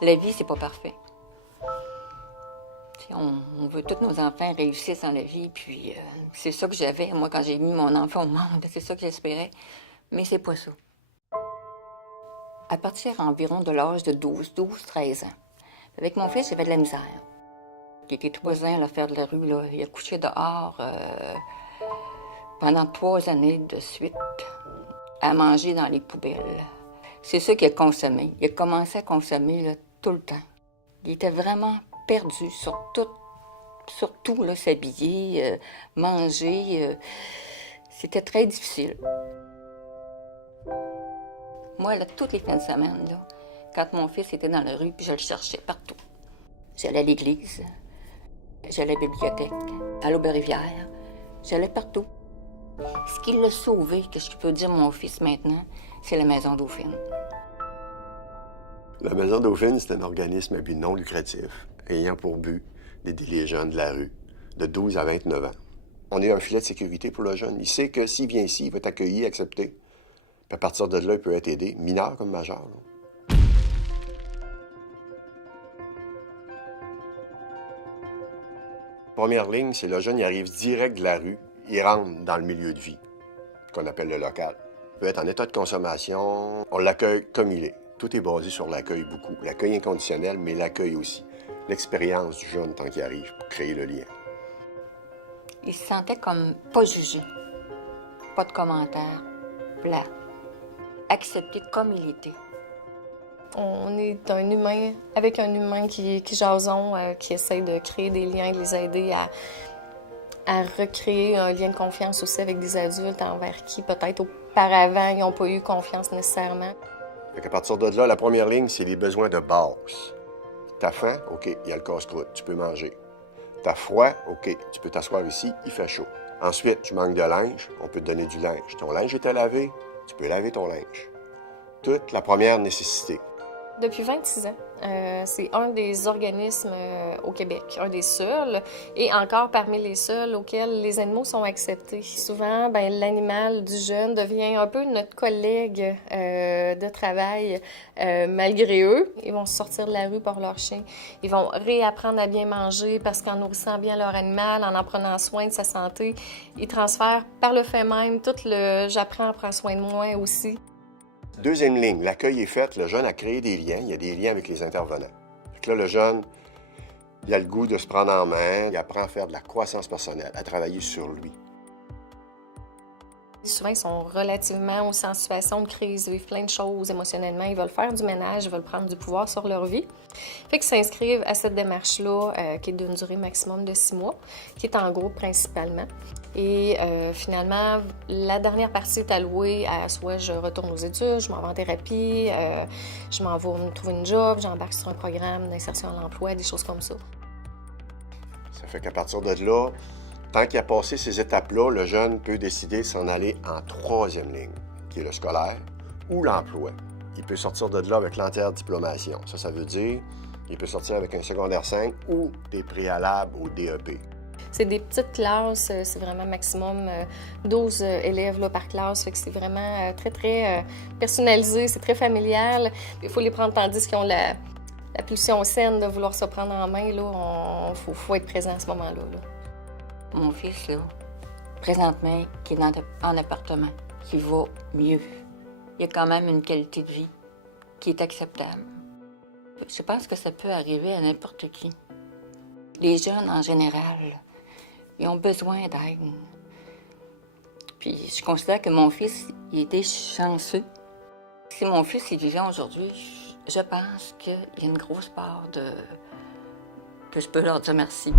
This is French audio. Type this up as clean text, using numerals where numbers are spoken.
La vie, c'est pas parfait. On veut tous nos enfants réussissent dans la vie, puis c'est ça que j'avais, moi, quand j'ai mis mon enfant au monde. C'est ça que j'espérais, mais c'est pas ça. À partir environ de l'âge de 12-13 ans, avec mon fils, j'avais de la misère. Il était 3 ans à faire de la rue, là. Il a couché dehors pendant 3 années de suite, à manger dans les poubelles. C'est ça qu'il a consommé. Il a commencé à consommer là, tout le temps. Il était vraiment perdu sur tout, là, s'habiller, manger. C'était très difficile. Moi, là, toutes les fins de semaine, là, quand mon fils était dans la rue, puis je le cherchais partout. J'allais à l'église, j'allais à la bibliothèque, à l'Aube-Rivière, j'allais partout. Ce qui l'a sauvé, que je peux dire mon fils maintenant, c'est la Maison Dauphine. La Maison Dauphine, c'est un organisme à but non lucratif, ayant pour but d'aider les jeunes de la rue, de 12 à 29 ans. On est un filet de sécurité pour le jeune. Il sait que s'il vient ici, il va être accueilli, accepté. Puis à partir de là, il peut être aidé, mineur comme majeur. Là. Première ligne, c'est le jeune, il arrive direct de la rue, il rentre dans le milieu de vie, qu'on appelle le local. Il peut être en état de consommation, on l'accueille comme il est. Tout est basé sur l'accueil beaucoup. L'accueil inconditionnel, mais l'accueil aussi. L'expérience du jeune tant qu'il arrive pour créer le lien. Il se sentait comme pas jugé, pas de commentaires, plat, accepté comme il était. On est un humain avec un humain qui jason, qui essaie de créer des liens, de les aider à recréer un lien de confiance aussi avec des adultes envers qui peut-être auparavant ils n'ont pas eu confiance nécessairement. À partir de là, la première ligne, c'est les besoins de base. T'as faim? OK, il y a le casse-croûte, tu peux manger. T'as froid? OK, tu peux t'asseoir ici, il fait chaud. Ensuite, tu manques de linge, on peut te donner du linge. Ton linge est à laver, tu peux laver ton linge. Toute la première nécessité. Depuis 26 ans, c'est un des organismes au Québec, un des seuls, et encore parmi les seuls auxquels les animaux sont acceptés. Souvent, l'animal du jeune devient un peu notre collègue de travail malgré eux. Ils vont sortir de la rue pour leur chien. Ils vont réapprendre à bien manger parce qu'en nourrissant bien leur animal, en prenant soin de sa santé, ils transfèrent par le fait même tout le « j'apprends à prendre soin de moi » aussi. Deuxième ligne, l'accueil est fait, le jeune a créé des liens, il y a des liens avec les intervenants. Fait que là, le jeune, il a le goût de se prendre en main, il apprend à faire de la croissance personnelle, à travailler sur lui. Souvent, ils sont relativement aussi en situation de crise, ils vivent plein de choses émotionnellement, ils veulent faire du ménage, ils veulent prendre du pouvoir sur leur vie. Fait qu'ils s'inscrivent à cette démarche-là, qui est d'une durée maximum de 6 mois, qui est en groupe principalement. Et finalement, la dernière partie est allouée à soit je retourne aux études, je m'en vais en thérapie, je m'en vais me trouver une job, j'embarque sur un programme d'insertion à l'emploi, des choses comme ça. Ça fait qu'à partir de là, tant qu'il a passé ces étapes-là, le jeune peut décider de s'en aller en troisième ligne, qui est le scolaire ou l'emploi. Il peut sortir de là avec l'entière diplomation. Ça veut dire qu'il peut sortir avec un secondaire 5 ou des préalables au DEP. C'est des petites classes, c'est vraiment maximum 12 élèves là, par classe, fait que c'est vraiment très, très personnalisé, c'est très familial. Il faut les prendre tandis qu'ils ont la pulsion saine de vouloir se prendre en main, là, faut être présent à ce moment-là. Là. Mon fils, là, présentement, qui est en appartement, qui va mieux. Il a quand même une qualité de vie qui est acceptable. Je pense que ça peut arriver à n'importe qui. Les jeunes, en général, ils ont besoin d'aide. Puis je considère que mon fils, il était chanceux. Si mon fils est vivant aujourd'hui, je pense qu'il y a une grosse part que je peux leur dire merci.